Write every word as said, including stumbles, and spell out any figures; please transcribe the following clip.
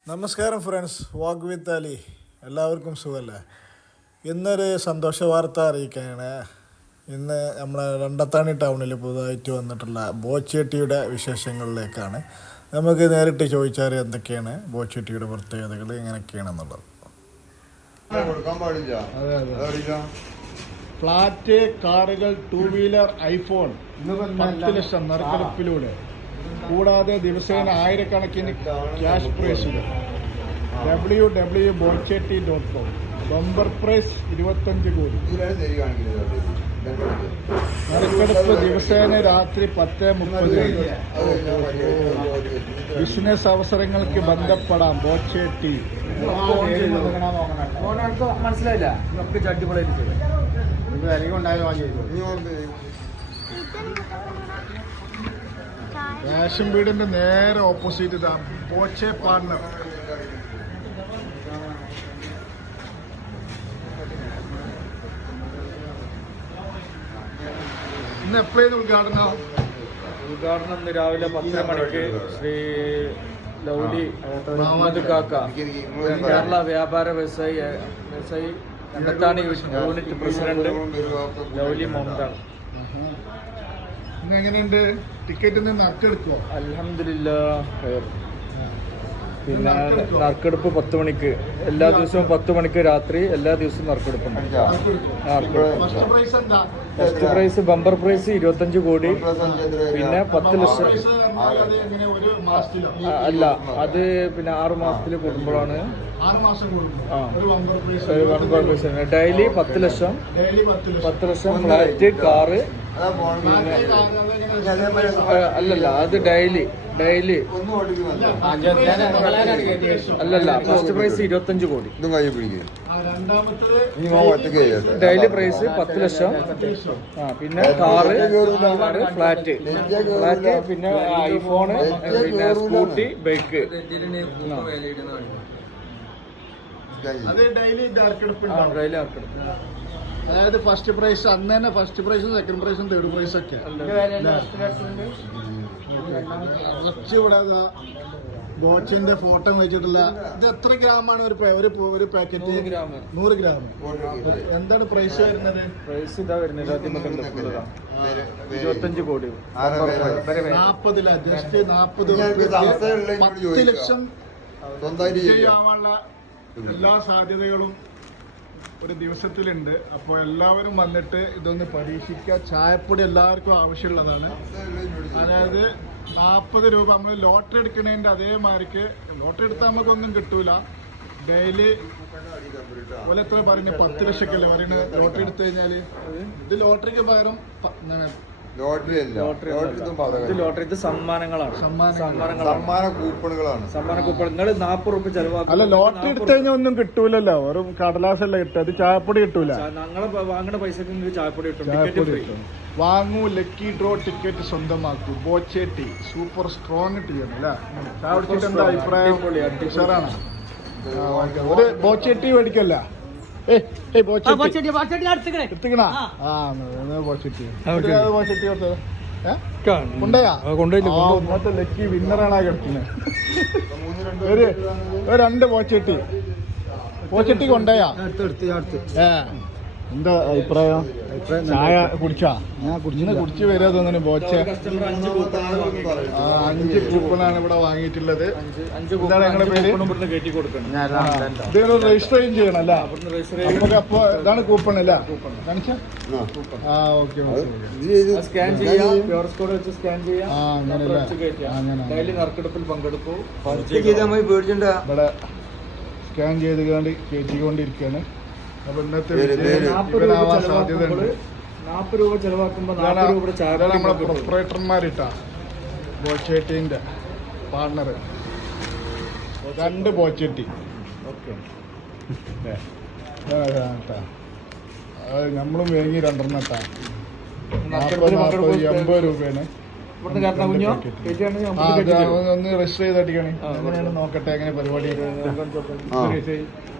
നമസ്കാരം ഫ്രണ്ട്സ്, വാക്ക് വിത്ത് അലി. എല്ലാവർക്കും സുഖമല്ലേ? ഇന്നൊരു സന്തോഷ വാർത്ത അറിയിക്കുകയാണ്. ഇന്ന് നമ്മുടെ രണ്ടത്താണി ടൗണിൽ പുതുതായിട്ട് വന്നിട്ടുള്ള ബോച്ചേട്ടിയുടെ വിശേഷങ്ങളിലേക്കാണ്. നമുക്ക് നേരിട്ട് ചോദിച്ചാൽ എന്തൊക്കെയാണ് ബോച്ചേട്ടിയുടെ പ്രത്യേകതകൾ, എങ്ങനെയൊക്കെയാണെന്നുള്ളത്. ഫ്ലാറ്റ്, കാറുകൾ, ടൂ വീലർ, ഐഫോൺ പത്ത് ലക്ഷം നറുക്കെടുപ്പിലൂടെ, കൂടാതെ ദിവസേന ആയിരക്കണക്കിന് ക്യാഷ് പ്രൈസുകൾ. W W Bochetea dot com. Bumper prize ഇരുപത്തഞ്ച് കോടി. നറുക്കെടുപ്പ് ദിവസേന രാത്രി പത്ത് മുപ്പത്. ബിസിനസ് അവസരങ്ങൾക്ക് ബന്ധപ്പെടാം ബോച്ചേട്ടി. മനസ്സിലായില്ല, നമുക്ക് അടിപൊളിയായിട്ട് റേഷൻ വീടിന്റെ നേരെ ഓപ്പോസിറ്റ് ഇതാ ബോച്ചെ പാർട്ണർ. ഇന്ന് എപ്പോഴാണ് ഉദ്ഘാടനം? ഉദ്ഘാടനം ഇന്ന് രാവിലെ പത്തര മണിക്ക് ശ്രീ ലൗലി മുഹമ്മദ് കാക്ക, കേരള വ്യാപാര വ്യവസായി വ്യവസായി രണ്ടത്താണി യൂണിറ്റ് പ്രസിഡന്റ് ലൗലി മൊഹമ്മദ്. ഇന്ന് എങ്ങനെയുണ്ട്? ടിക്കറ്റ് നറുക്കെടുക്കുമോ? അൽഹംദുലില്ലാഹ്. പിന്നെ നറുക്കെടുപ്പ് പത്ത് മണിക്ക്, എല്ലാ ദിവസവും പത്ത് മണിക്ക് രാത്രി, എല്ലാ ദിവസവും നറുക്കെടുപ്പുണ്ട്. ഫസ്റ്റ് പ്രൈസ് ബമ്പർ പ്രൈസ് ഇരുപത്തഞ്ച് കോടി. പിന്നെ പത്ത് ലക്ഷം അല്ല, അത് പിന്നെ ആറു മാസത്തിൽ കൂടുമ്പോഴാണ്. ബമ്പർ പ്രൈസ് ഡെയിലി പത്ത് ലക്ഷം പത്ത് ലക്ഷം ഫ്ലാറ്റ്, കാറ്. അല്ലല്ല, അത് ഡെയിലി ഡെയിലി അല്ലല്ല, ഫസ്റ്റ് പ്രൈസ് ഇരുപത്തഞ്ച് കോടി. ഡെയിലി പ്രൈസ് പത്ത് ലക്ഷം. ആ പിന്നെ കാറ്, ഫ്ലാറ്റ് ഫ്ലാറ്റ് പിന്നെ ഐഫോണ്, പിന്നെ സ്കൂട്ടി, ബൈക്ക്. ഡെയിലി നറുക്കെടുപ്പ്. അതായത് ഫസ്റ്റ് പ്രൈസ് അന്ന് തന്നെ ഫസ്റ്റ് പ്രൈസും സെക്കൻഡ് പ്രൈസും തേർഡ് പ്രൈസ് ഒക്കെ ഇവിടെ ബോച്ചിന്റെ ഫോട്ടോ വെച്ചിട്ടില്ല. ഇത് എത്ര ഗ്രാമാണ് ഒരു ഒരു പാക്കറ്റ്? നൂറ് ഗ്രാം. എന്താണ് പ്രൈസ് വരുന്നത്? പ്രൈസ് ഇതാ വരുന്നത് ഇരുപത്തഞ്ച് കോടി. നാപ്പതില ജസ്റ്റ് നാപ്പത് പത്ത് ലക്ഷം ചെയ്യാനുള്ള എല്ലാ സാധ്യതകളും ഒരു ദിവസത്തിലുണ്ട്. അപ്പോൾ എല്ലാവരും വന്നിട്ട് ഇതൊന്ന് പരീക്ഷിക്കുക. ചായപ്പൊടി എല്ലാവർക്കും ആവശ്യമുള്ളതാണ്. അതായത് നാൽപ്പത് രൂപ നമ്മൾ ലോട്ടറി എടുക്കുന്നതിൻ്റെ അതേമാതിരിക്ക്. ലോട്ടറി എടുത്താൽ നമുക്കൊന്നും കിട്ടൂല. ഡെയിലി പോലെ എത്ര പറയുന്നത്? പത്ത് ലക്ഷക്കല്ലേ പറയുന്നത് ലോട്ടറി എടുത്തു കഴിഞ്ഞാൽ. ഇത് ലോട്ടറിക്ക് പകരം ലോട്ടറി ഇത് സമ്മാനങ്ങളാണ്. സമ്മാന കൂപ്പണുകളാണ്. സമ്മാന കൂപ്പൺ. നിങ്ങൾ നാപ്പത് രൂപ ചെലവാക്കും. അല്ല, ലോട്ടറി എടുത്തു കഴിഞ്ഞാൽ ഒന്നും കിട്ടൂലല്ലോ, വെറും കടലാസല്ല കിട്ടുക. അത് ചായപ്പൊടി കിട്ടൂല. ഞങ്ങള് വാങ്ങുന്ന പൈസക്ക് നിങ്ങൾക്ക് ചായപ്പൊടി കിട്ടും. വാങ്ങൂ, ലക്കി ഡ്രോ ടിക്കറ്റ് സ്വന്തമാക്കൂ. ബോച്ചേട്ടി സൂപ്പർ സ്ട്രോങ് ടീ ആണ് അല്ലേ? ചായ കുടിച്ചിട്ട് എന്താ അഭിപ്രായം? ഉഷാറാണ്. ഒരു ബോച്ചേട്ടി മേടിക്കല്ല. ഇന്നത്തെ ലക്കി വിന്നറാണ് ആ കിടക്കുന്നത്. ഒരു രണ്ട് ബോച്ചട്ടി ബോച്ചട്ടി കൊണ്ടയാ. ഏ എന്താ അഭിപ്രായം? ചായ കുടിച്ചാ? ഞാൻ കുടിച്ചിട്ട് കുടിച്ച് വരാ തോന്നുന്നു. ബോച്ച അഞ്ച് കൂപ്പണാണ് ഇവിടെ വാങ്ങിയിട്ടുള്ളത്. എന്താണ് ഞങ്ങളുടെ പേര്? ഇത് രജിസ്റ്റർ ചെയ്യണം അല്ല? നമുക്ക് അപ്പൊ ഇതാണ് കൂപ്പൺ അല്ല? കാണിച്ച ആ ഓക്കെ. സ്കാൻ ചെയ്യാം, ക്യു ആർ കോഡ് വെച്ച് സ്കാൻ ചെയ്യാം. ആ അങ്ങനെയല്ലേ? ഡെയിലി നറുക്കെടുപ്പിൽ പങ്കെടുക്കൂ. ഇവിടെ സ്കാൻ ചെയ്ത് കണ്ട് കയറ്റിക്കൊണ്ടിരിക്കുകയാണ്. അപ്പൊ ഇന്നത്തെ സാധ്യതയുണ്ട്. നാൽപ്പത് രൂപ ചെലവാക്കുമ്പോൾ നമ്മളെ പ്രൊപ്പറേറ്റർമാരിട്ടാ ബോച്ചേട്ടിന്റെ പാർട്ണർ. രണ്ട് ബോച്ചേട്ടി. ഓക്കെ, നമ്മളും വേങ്ങി രണ്ടെണ്ണം ഇട്ടാ. നാൽപ്പത് നാൽപ്പത് എൺപത് രൂപയാണ്. ഒന്ന് രജിസ്റ്റർ ചെയ്തടിക്കണേ. എങ്ങനെയാണ് നോക്കട്ടെ, എങ്ങനെ പരിപാടി.